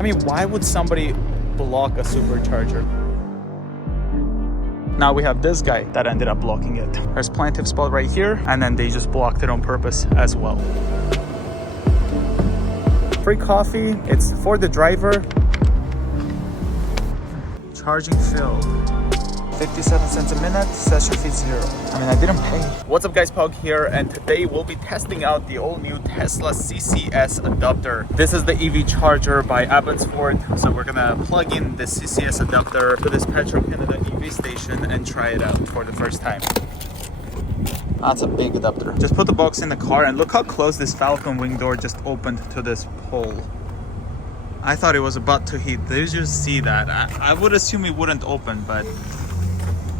I mean, why would somebody block a supercharger? Now we have this guy that ended up blocking it. There's plenty of spot right here, and then they just blocked it on purpose as well. Free coffee, it's for the driver. Charging filled. 57 cents a minute, session fee 0. I mean, I didn't pay. What's up guys, Pog here, and today we'll be testing out the all new Tesla CCS adapter. This is the EV charger by Abbotsford, so we're gonna plug in the CCS adapter to this Petro Canada EV station and try it out for the first time. That's a big adapter. Just put the box in the car and look how close this Falcon wing door just opened to this pole. I thought it was about to hit. Did you just see that? I would assume it wouldn't open, but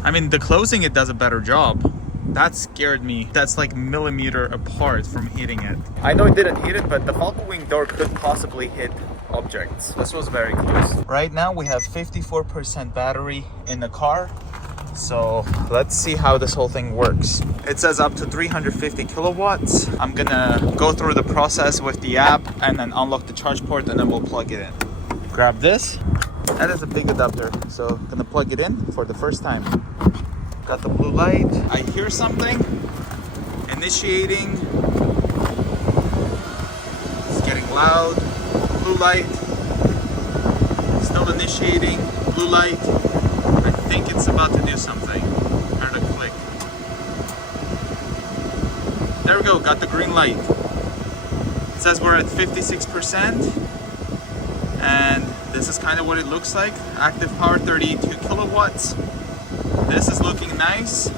I mean, the closing, it does a better job. That scared me. That's like millimeter apart from hitting it. I know it didn't hit it, but the Falcon wing door could possibly hit objects. This was very close. Right now we have 54% battery in the car. So let's see how this whole thing works. It says up to 350 kilowatts. I'm gonna go through the process with the app and then unlock the charge port, and then we'll plug it in. Grab this. That is a big adapter, so I'm gonna plug it in for the first time. Got the blue light. I hear something. Initiating. It's getting loud. Blue light. Still initiating. Blue light. I think it's about to do something. Heard a click. There we go, got the green light. It says we're at 56%. And this is kind of what it looks like. Active power 32 kilowatts. This is looking nice.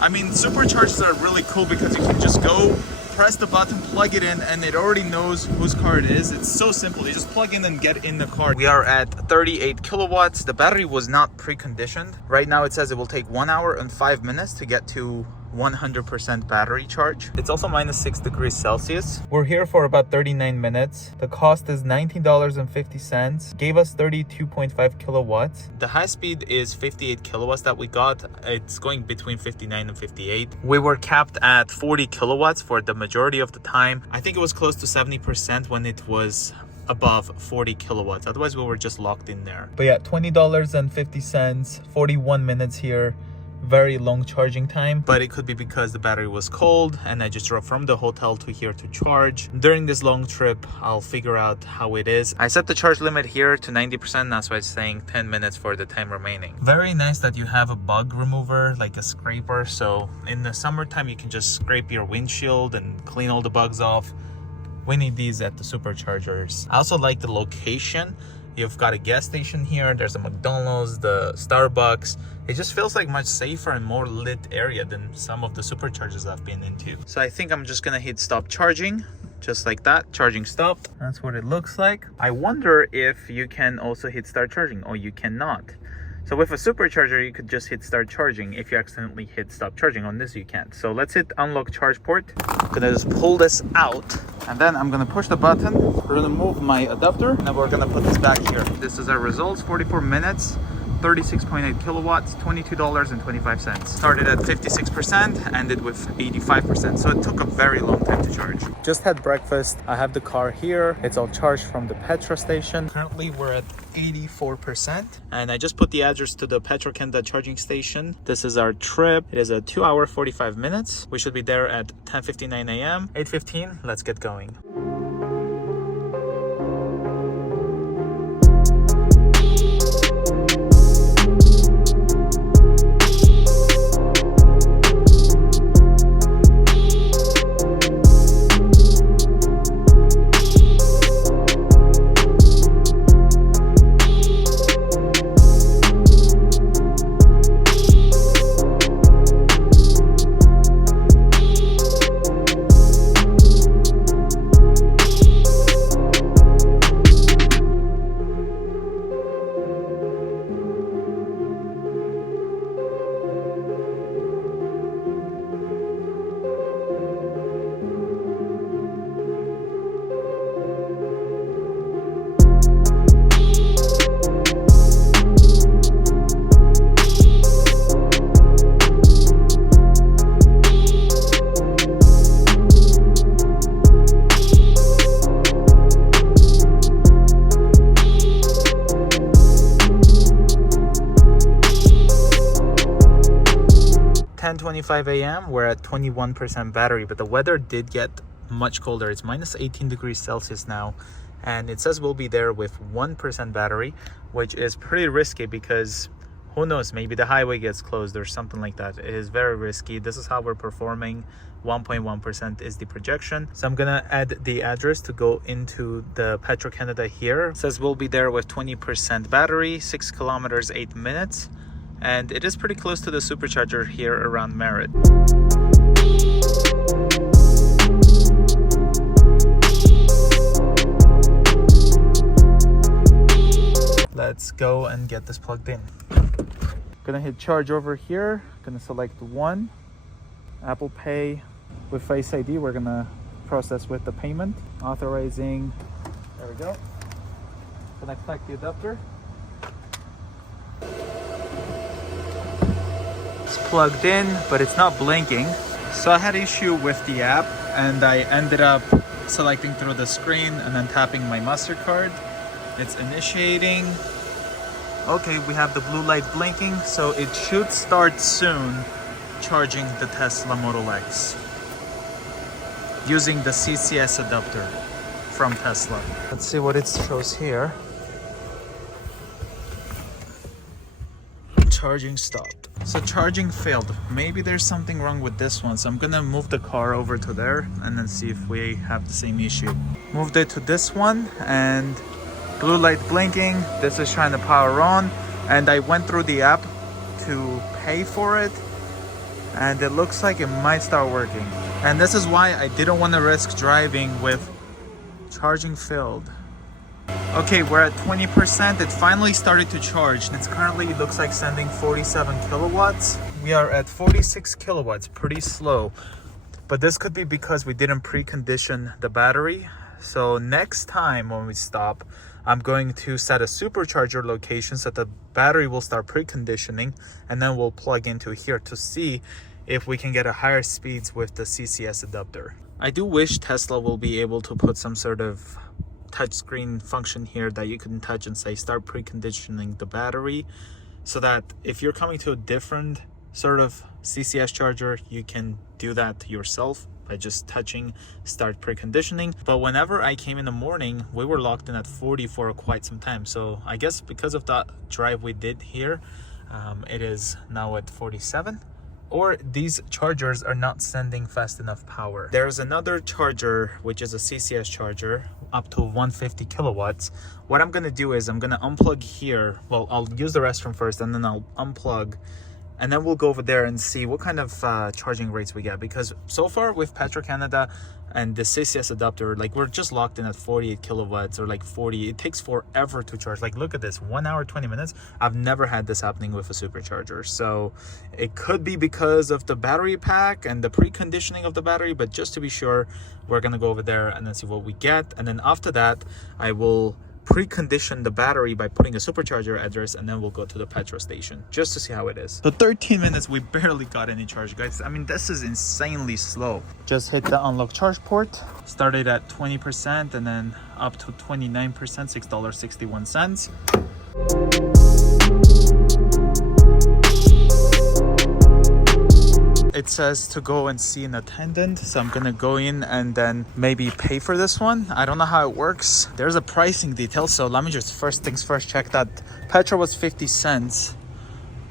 I mean, superchargers are really cool because you can just go, press the button, plug it in, and it already knows whose car it is. It's so simple. You just plug in and get in the car. We are at 38 kilowatts. The battery was not preconditioned. Right now it says it will take 1 hour and 5 minutes to get to 100% battery charge. It's also minus 6 degrees Celsius. We're here for about 39 minutes. The cost is $19.50. Gave us 32.5 kilowatts. The high speed is 58 kilowatts that we got. It's going between 59 and 58. We were capped at 40 kilowatts for the majority of the time. I think it was close to 70% when it was above 40 kilowatts. Otherwise we were just locked in there. But yeah, $20.50, 41 minutes here. Very long charging time, but it could be because the battery was cold and I just drove from the hotel to here to charge. During this long trip, I'll figure out how it is. I set the charge limit here to 90%. That's why it's saying 10 minutes for the time remaining. Very nice that you have a bug remover, like a scraper. So in the summertime, you can just scrape your windshield and clean all the bugs off. We need these at the Superchargers. I also like the location. You've got a gas station here. There's a McDonald's, the Starbucks. It just feels like much safer and more lit area than some of the superchargers I've been into. So I think I'm just gonna hit stop charging, just like that. Charging stopped. That's what it looks like. I wonder if you can also hit start charging, or you cannot. So with a supercharger, you could just hit start charging. If you accidentally hit stop charging, on this you can't. So let's hit unlock charge port. I'm gonna just pull this out, and then I'm gonna push the button. We're gonna move my adapter, and then we're gonna put this back here. This is our results, 44 minutes. 36.8 kilowatts, $22.25. Started at 56%, ended with 85%. So it took a very long time to charge. Just had breakfast. I have the car here. It's all charged from the Petro station. Currently we're at 84%. And I just put the address to the Petro Canada charging station. This is our trip. It is a 2 hour 45 minutes. We should be there at 10:59 a.m. 8:15, let's get going. 8:25 a.m. We're at 21% battery, but the weather did get much colder. It's minus 18 degrees Celsius now, and it says we'll be there with 1% battery, which is pretty risky because who knows, maybe the highway gets closed or something like that. It is very risky. This is how we're performing. 1.1% is the projection. So I'm gonna add the address to go into the Petro Canada here. It says we'll be there with 20% battery, 6 kilometers, 8 minutes. And it is pretty close to the Supercharger here around Merritt. Let's go and get this plugged in. Gonna hit charge over here. Gonna select one. Apple Pay with Face ID. We're gonna process with the payment. Authorizing. There we go. Gonna connect the adapter. It's plugged in, but it's not blinking. So I had issue with the app, and I ended up selecting through the screen and then tapping my MasterCard. It's initiating. Okay, we have the blue light blinking, so it should start soon charging the Tesla Model X using the CCS adapter from Tesla. Let's see what it shows here. Charging stopped. So charging failed. Maybe there's something wrong with this one, so I'm gonna move the car over to there and then see if we have the same issue. Moved it to this one, and blue light blinking. This is trying to power on, and I went through the app to pay for it, and it looks like it might start working. And this is why I didn't want to risk driving with charging filled. Okay, we're at 20%. It finally started to charge. It's currently, it looks like, sending 47 kilowatts. We are at 46 kilowatts, pretty slow. But this could be because we didn't precondition the battery. So next time when we stop, I'm going to set a supercharger location so the battery will start preconditioning, and then we'll plug into here to see if we can get a higher speeds with the CCS adapter. I do wish Tesla will be able to put some sort of touchscreen function here that you can touch and say start preconditioning the battery, so that if you're coming to a different sort of CCS charger, you can do that yourself by just touching start preconditioning. But whenever I came in the morning, we were locked in at 40 for quite some time. So I guess because of that drive we did here, it is now at 47. Or these chargers are not sending fast enough power. There's another charger, which is a CCS charger, up to 150 kilowatts. What I'm gonna do is I'm gonna unplug here. Well, I'll use the restroom first, and then I'll unplug, and then we'll go over there and see what kind of charging rates we get. Because so far with Petro Canada and the CCS adapter, like, we're just locked in at 48 kilowatts or like 40. It takes forever to charge. Like, look at this, 1 hour 20 minutes. I've never had this happening with a supercharger. So it could be because of the battery pack and the preconditioning of the battery, but just to be sure, we're gonna go over there and then see what we get. And then after that, I will precondition the battery by putting a supercharger address, and then we'll go to the petrol station just to see how it is. So 13 minutes, we barely got any charge, guys. I mean, this is insanely slow. Just hit the unlock charge port, started at 20% and then up to 29%, $6.61. It says to go and see an attendant, so I'm gonna go in and then maybe pay for this one. I don't know how it works. There's a pricing detail, so let me just first things first check that petrol was 50 cents.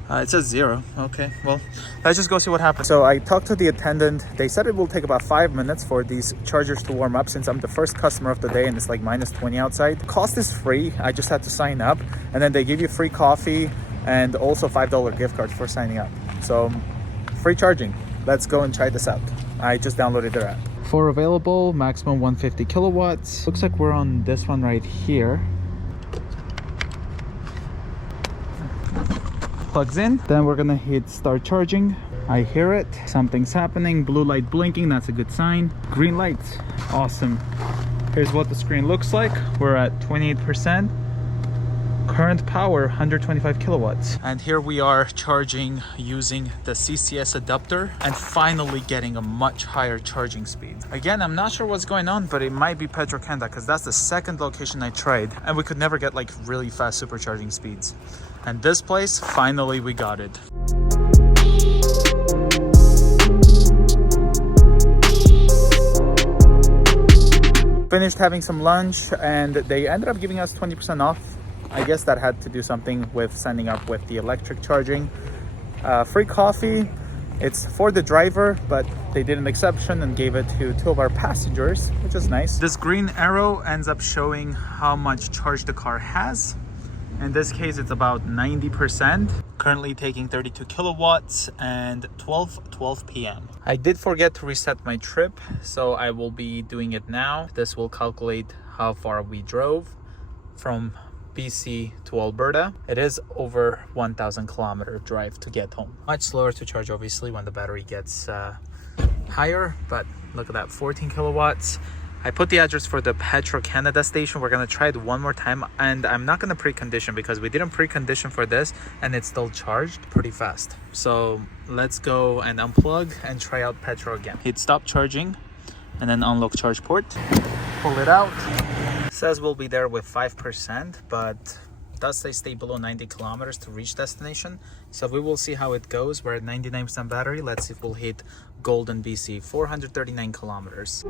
It says 0. Okay, well, let's just go see what happens. So I talked to the attendant. They said it will take about 5 minutes for these chargers to warm up, since I'm the first customer of the day and it's like minus 20 outside. Cost is free. I just had to sign up, and then they give you free coffee and also $5 gift cards for signing up. So free charging. Let's go and try this out. I just downloaded their app. For available, maximum 150 kilowatts. Looks like we're on this one right here. Plugs in. Then we're gonna hit start charging. I hear it. Something's happening. Blue light blinking. That's a good sign. Green light. Awesome. Here's what the screen looks like. We're at 28%. Current power 125 kilowatts, and here we are charging using the CCS adapter and finally getting a much higher charging speed. Again, I'm not sure what's going on, but it might be Petro Canada, because that's the second location I tried and we could never get like really fast supercharging speeds, and this place finally we got it. finished having some lunch and they ended up giving us 20% off. I guess that had to do something with signing up with the electric charging. Free coffee. It's for the driver, but they did an exception and gave it to 2 of our passengers, which is nice. This green arrow ends up showing how much charge the car has. In this case, it's about 90%. Currently taking 32 kilowatts and 12 p.m. I did forget to reset my trip, so I will be doing it now. This will calculate how far we drove from BC to Alberta. It is over 1,000 kilometer drive to get home. Much slower to charge, obviously, when the battery gets higher, but look at that, 14 kilowatts. I put the address for the Petro Canada station. We're gonna try it one more time, and I'm not gonna precondition because we didn't precondition for this and it's still charged pretty fast. So let's go and unplug and try out Petro again. Hit stop charging and then unlock charge port. Pull it out. Says we'll be there with 5%, but does say stay below 90 kilometers to reach destination. So we will see how it goes. We're at 99% battery. Let's see if we'll hit Golden, BC, 439 kilometers.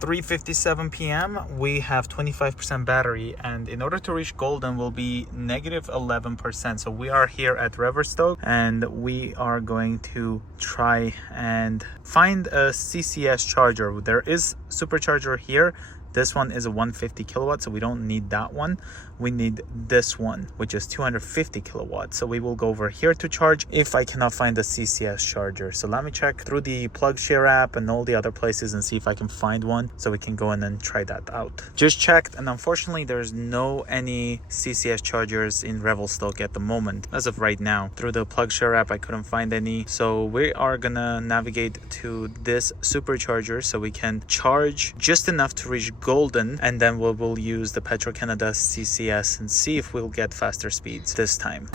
3:57 p.m. we have 25% battery, and in order to reach Golden will be negative 11%. So we are here at Reverstoke and we are going to try and find a CCS charger. There is Supercharger here. This one is a 150 kilowatts, so we don't need that one. We need this one, which is 250 kilowatts. So we will go over here to charge if I cannot find a CCS charger. So let me check through the PlugShare app and all the other places and see if I can find one so we can go in and try that out. Just checked, and unfortunately there's no any CCS chargers in Revelstoke at the moment as of right now. Through the PlugShare app I couldn't find any, so we are gonna navigate to this Supercharger so we can charge just enough to reach Golden, and then we will use the Petro Canada CCS and see if we'll get faster speeds this time.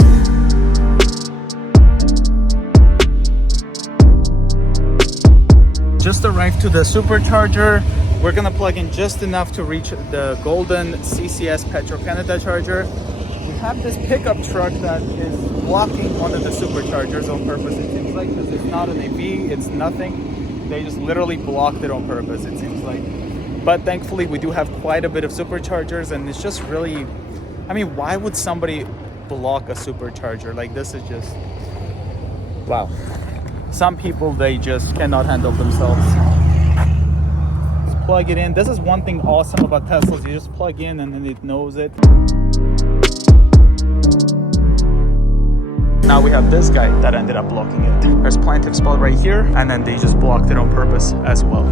Just arrived to the Supercharger. We're gonna plug in just enough to reach the Golden CCS Petro Canada charger. We have this pickup truck that is blocking one of the Superchargers on purpose, it seems like, because it's not an AV, it's nothing. They just literally blocked it on purpose, it seems like. But thankfully we do have quite a bit of Superchargers, and it's just really, I mean, why would somebody block a Supercharger? Like, this is just, wow. Some people, they just cannot handle themselves. Just plug it in. This is one thing awesome about Teslas. You just plug in and then it knows it. Now we have this guy that ended up blocking it. There's plenty of spot right here, and then they just blocked it on purpose as well.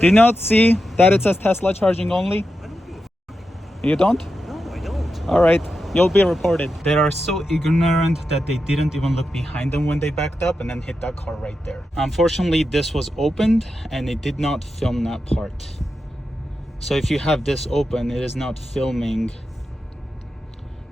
Do you not see that it says Tesla charging only? I don't do it. You don't? No, I don't. All right, you'll be reported. They are so ignorant that they didn't even look behind them when they backed up and then hit that car right there. Unfortunately, this was opened and it did not film that part. So if you have this open, it is not filming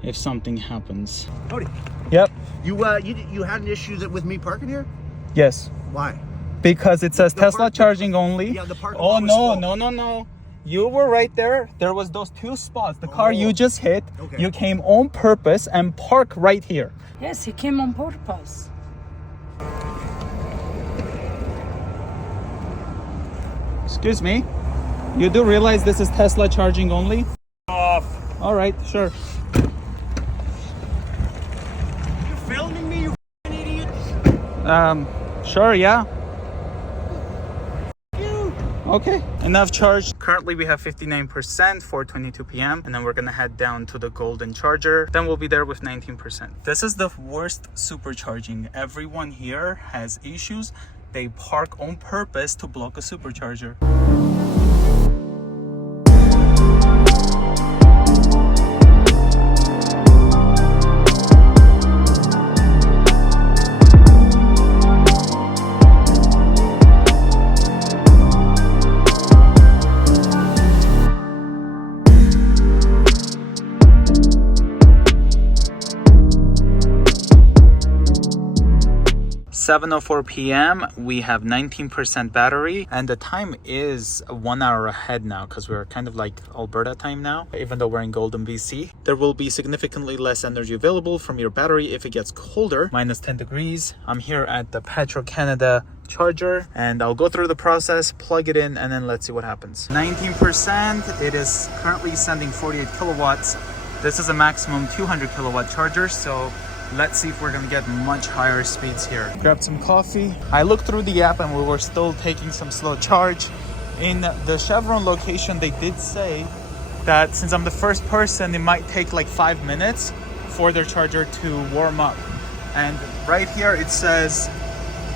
if something happens. Howdy. Yep. You had an issue with me parking here? Yes. Why? Because it says Tesla charging only. Yeah, the parking Oh lot was no, full. no. You were right there. There was those two spots. The car you just hit. Okay. You came on purpose and park right here. Yes, he came on purpose. Excuse me. You do realize this is Tesla charging only? Off. All right, sure. You filming me, you idiot? Sure, yeah. You. Okay, enough charged. Currently we have 59%, 4:22 p.m. and then we're gonna head down to the golden charger. Then we'll be there with 19%. This is the worst supercharging. Everyone here has issues. They park on purpose to block a supercharger. 7:04 p.m. we have 19% battery, and the time is 1 hour ahead now because we're kind of like Alberta time now, even though we're in Golden, BC. There will be significantly less energy available from your battery if it gets colder, minus 10 degrees. I'm here at the Petro Canada charger, and I'll go through the process, plug it in, and then let's see what happens. 19%. It is currently sending 48 kilowatts. This is a maximum 200 kilowatt charger, so let's see if we're gonna get much higher speeds here. Grab some coffee. I looked through the app and we were still taking some slow charge. In the Chevron location, they did say that since I'm the first person, it might take like 5 minutes for their charger to warm up. And right here it says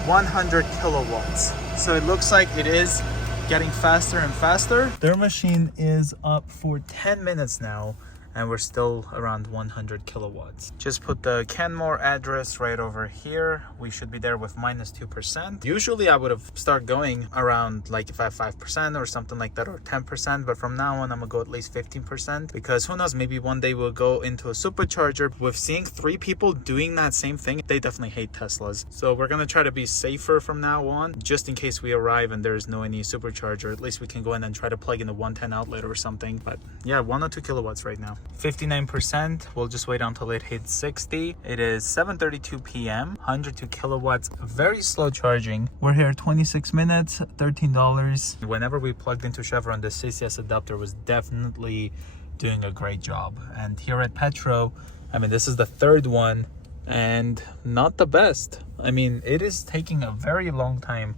100 kilowatts. So it looks like it is getting faster and faster. Their machine is up for 10 minutes now, and we're still around 100 kilowatts. Just put the Canmore address right over here. We should be there with minus 2%. Usually I would have started going around like if I have 5% or something like that, or 10%, but from now on I'm gonna go at least 15%, because who knows, maybe one day we'll go into a supercharger. With seeing 3 people doing that same thing, they definitely hate Teslas. So we're gonna try to be safer from now on, just in case we arrive and there's no any supercharger. At least we can go in and try to plug in the 110 outlet or something. But yeah, 102 kilowatts right now. 59%. We'll just wait until it hits 60. It is 7:32 p.m. 102 kilowatts. Very slow charging. We're here 26 minutes, $13. Whenever we plugged into Chevron, the CCS adapter was definitely doing a great job. And here at Petro, I mean, this is the 3rd one and not the best. I mean, it is taking a very long time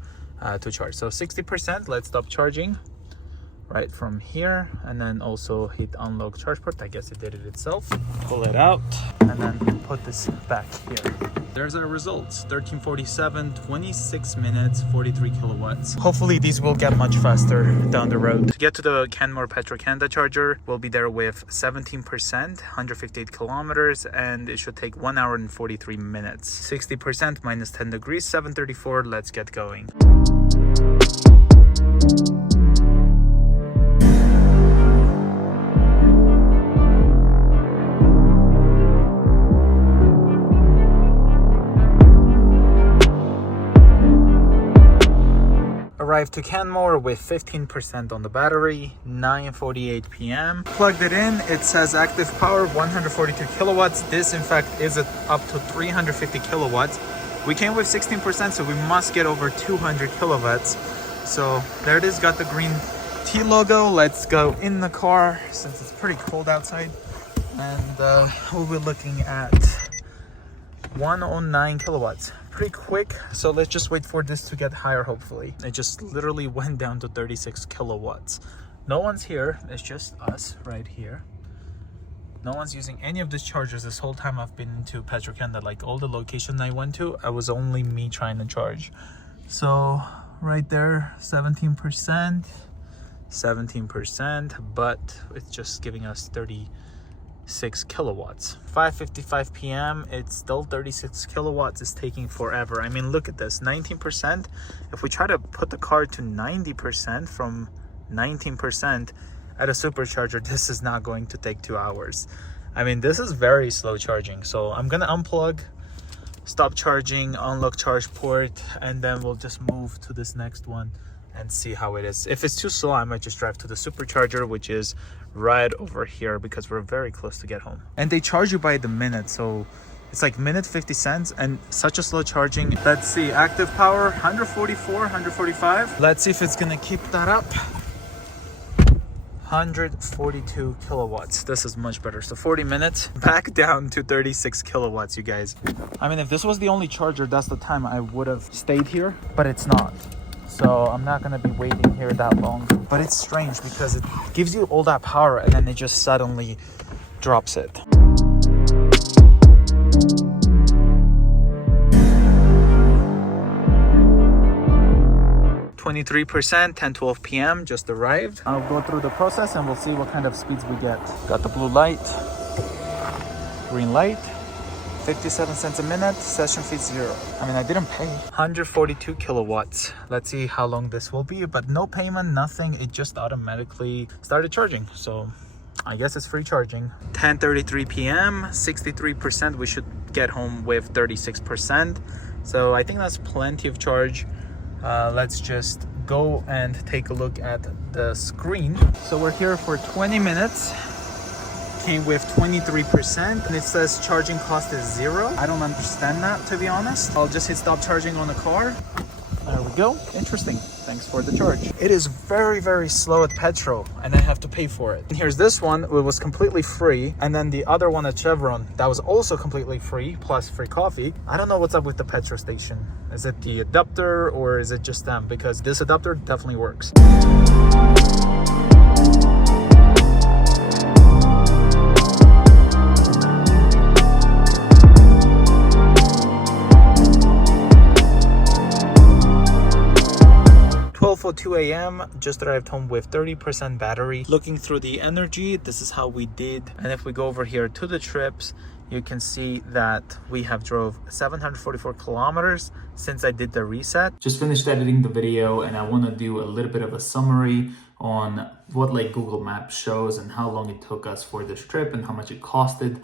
to charge. So 60%. Let's stop charging right from here, and then also hit unlock charge port. I guess it did it itself. Pull it out and then put this back here. There's our results. 1347, 26 minutes, 43 kilowatts. Hopefully these will get much faster down the road. To get to the Canmore Petro Canada charger, we'll be there with 17%, 158 kilometers, and it should take 1 hour and 43 minutes. 60%, minus 10 degrees, 7:34. Let's get going. Arrived to Canmore with 15% on the battery, 9:48 p.m. Plugged it in. It says active power 142 kilowatts. This in fact is up to 350 kilowatts. We came with 16%, so we must get over 200 kilowatts. So there it is, got the green T logo. Let's go in the car since it's pretty cold outside. And we'll be looking at 109 kilowatts. Pretty quick, so let's just wait for this to get higher. Hopefully it just literally went down to 36 kilowatts. No one's here, it's just us right here. No one's using any of these chargers this whole time I've been into Petro Canada. Like all the locations I went to, it was only me trying to charge. So right there, 17%, but it's just giving us 36 kilowatts. 5:55 p.m. it's still 36 kilowatts. It's taking forever. I mean, look at this, 19%. If we try to put the car to 90% from 19% at a supercharger, this is not going to take 2 hours. I mean, this is very slow charging. So I'm gonna unplug, stop charging, unlock charge port, and then we'll just move to this next one and see how it is. If it's too slow, I might just drive to the Supercharger, which is right over here, because we're very close to get home. And they charge you by the minute, so it's like minute 50 cents and such a slow charging. Let's see, active power 144, 145. Let's see if it's gonna keep that up. 142 kilowatts. This is much better. So 40 minutes, back down to 36 kilowatts, you guys. I mean, if this was the only charger, that's the time I would have stayed here, but it's not. So I'm not gonna be waiting here that long. But it's strange because it gives you all that power and then it just suddenly drops it. 23%, 10:12 p.m. just arrived. I'll go through the process and we'll see what kind of speeds we get. Got the blue light, green light, 57 cents a minute, session fee 0. I mean, I didn't pay. 142 kilowatts. Let's see how long this will be, but no payment, nothing. It just automatically started charging. So I guess it's free charging. 10:33 p.m., 63%. We should get home with 36%. So I think that's plenty of charge. Let's just go and take a look at the screen. So we're here for 20 minutes. Came with 23% and it says charging cost is 0. I don't understand that, to be honest. I'll just hit stop charging on the car. There we go. Interesting. Thanks for the charge. It is very, very slow at Petro and I have to pay for it. And here's this one. It was completely free. And then the other one at Chevron, that was also completely free, plus free coffee. I don't know what's up with the Petro station. Is it the adapter or is it just them? Because this adapter definitely works. For 2 a.m. just arrived home with 30% battery. Looking through the energy, this is how we did. And if we go over here to the trips, you can see that we have drove 744 kilometers since I did the reset. Just finished editing the video and I want to do a little bit of a summary on what like Google Maps shows and how long it took us for this trip and how much it costed.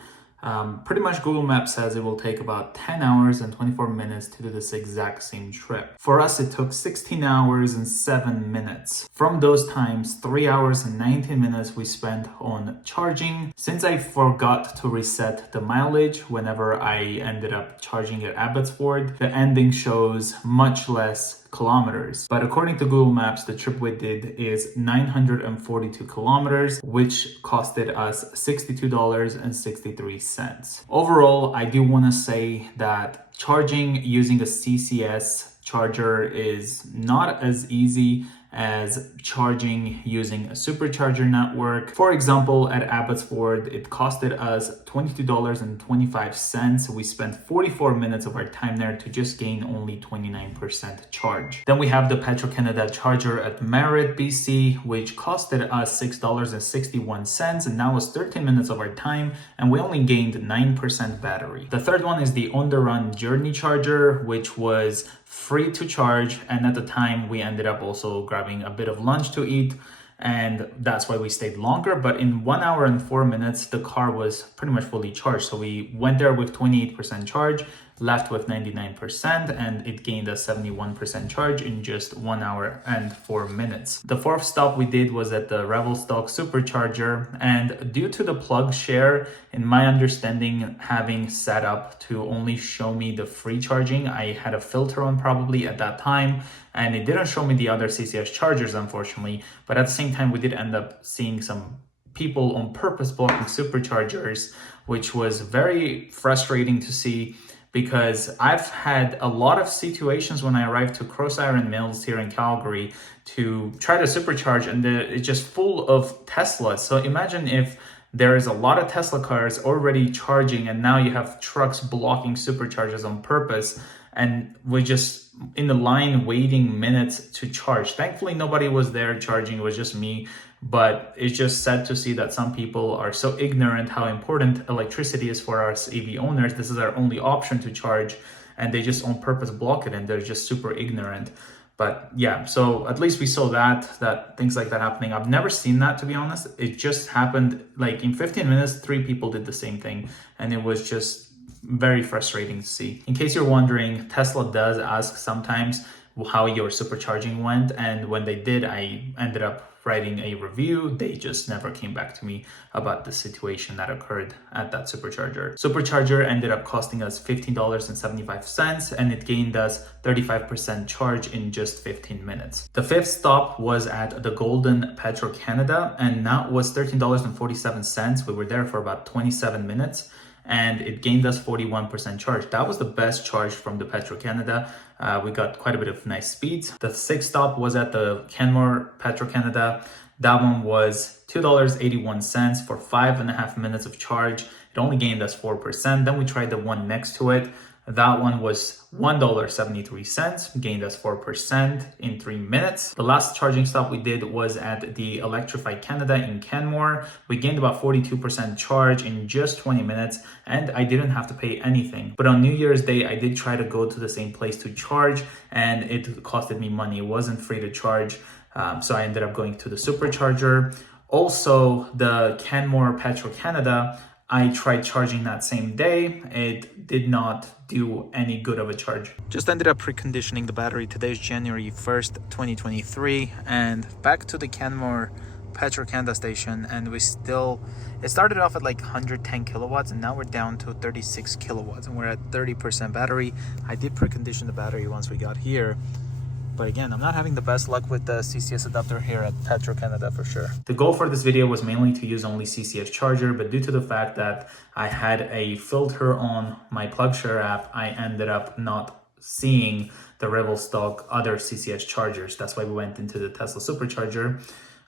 Pretty much Google Maps says it will take about 10 hours and 24 minutes to do this exact same trip. For us, it took 16 hours and 7 minutes. From those times, 3 hours and 19 minutes we spent on charging. Since I forgot to reset the mileage whenever I ended up charging at Abbotsford, the ending shows much less kilometers. But according to Google Maps, the trip we did is 942 kilometers, which costed us $62.63. Overall, I do want to say that charging using a CCS charger is not as easy as charging using a supercharger network. For example, at Abbotsford, it costed us $22.25. We spent 44 minutes of our time there to just gain only 29% charge. Then we have the Petro Canada charger at Merritt, BC, which costed us $6.61, and that was 13 minutes of our time, and we only gained 9% battery. The third one is the On the Run Journey charger, which was free to charge, and at the time we ended up also grabbing a bit of lunch to eat, and that's why we stayed longer. But in 1 hour and 4 minutes the car was pretty much fully charged. So we went there with 28% charge, left with 99%, and it gained a 71% charge in just 1 hour and 4 minutes. The fourth stop we did was at the Revelstock Supercharger, and due to the plug share, in my understanding, having set up to only show me the free charging, I had a filter on probably at that time, and it didn't show me the other CCS chargers, unfortunately. But at the same time, we did end up seeing some people on purpose blocking superchargers, which was very frustrating to see, because I've had a lot of situations when I arrived to Cross Iron Mills here in Calgary to try to supercharge, and it's just full of Teslas. So imagine if there is a lot of Tesla cars already charging and now you have trucks blocking superchargers on purpose, and we're just in the line waiting minutes to charge. Thankfully, nobody was there charging, it was just me. But it's just sad to see that some people are so ignorant how important electricity is for us EV owners. This is our only option to charge, and they just on purpose block it, and they're just super ignorant. But yeah, so at least we saw that things like that happening. I've never seen that, to be honest. It just happened like in 15 minutes, 3 people did the same thing. And it was just very frustrating to see. In case you're wondering, Tesla does ask sometimes how your supercharging went. And when they did, I ended up writing a review. They just never came back to me about the situation that occurred at that supercharger. Supercharger ended up costing us $15.75, and it gained us 35% charge in just 15 minutes. The fifth stop was at the Golden Petro Canada, and that was $13.47. We were there for about 27 minutes. And it gained us 41% charge. That was the best charge from the Petro Canada. We got quite a bit of nice speeds. The sixth stop was at the Canmore Petro Canada. That one was $2.81 for 5.5 minutes of charge. It only gained us 4%. Then we tried the one next to it. That one was $1.73, gained us 4% in 3 minutes. The last charging stop we did was at the Electrify Canada in Canmore. We gained about 42% charge in just 20 minutes, and I didn't have to pay anything. But on New Year's Day, I did try to go to the same place to charge, and it costed me money. It wasn't free to charge, so I ended up going to the Supercharger. Also, the Canmore Petro Canada, I tried charging that same day. It did not do any good of a charge. Just ended up preconditioning the battery. Today is January 1st, 2023. And back to the Canmore Petro Canada station. And it started off at like 110 kilowatts. And now we're down to 36 kilowatts. And we're at 30% battery. I did precondition the battery once we got here. But again, I'm not having the best luck with the CCS adapter here at Petro Canada for sure. The goal for this video was mainly to use only CCS charger, but due to the fact that I had a filter on my PlugShare app, I ended up not seeing the Revelstock other CCS chargers. That's why we went into the Tesla Supercharger.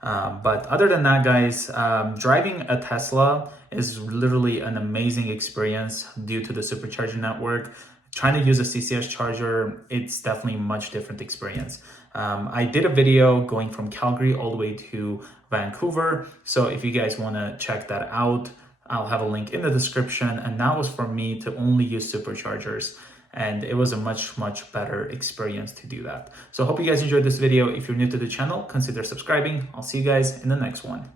But other than that, guys, driving a Tesla is literally an amazing experience due to the supercharger network. Trying to use a CCS charger, it's definitely a much different experience. I did a video going from Calgary all the way to Vancouver. So if you guys want to check that out, I'll have a link in the description. And that was for me to only use superchargers. And it was a much, much better experience to do that. So I hope you guys enjoyed this video. If you're new to the channel, consider subscribing. I'll see you guys in the next one.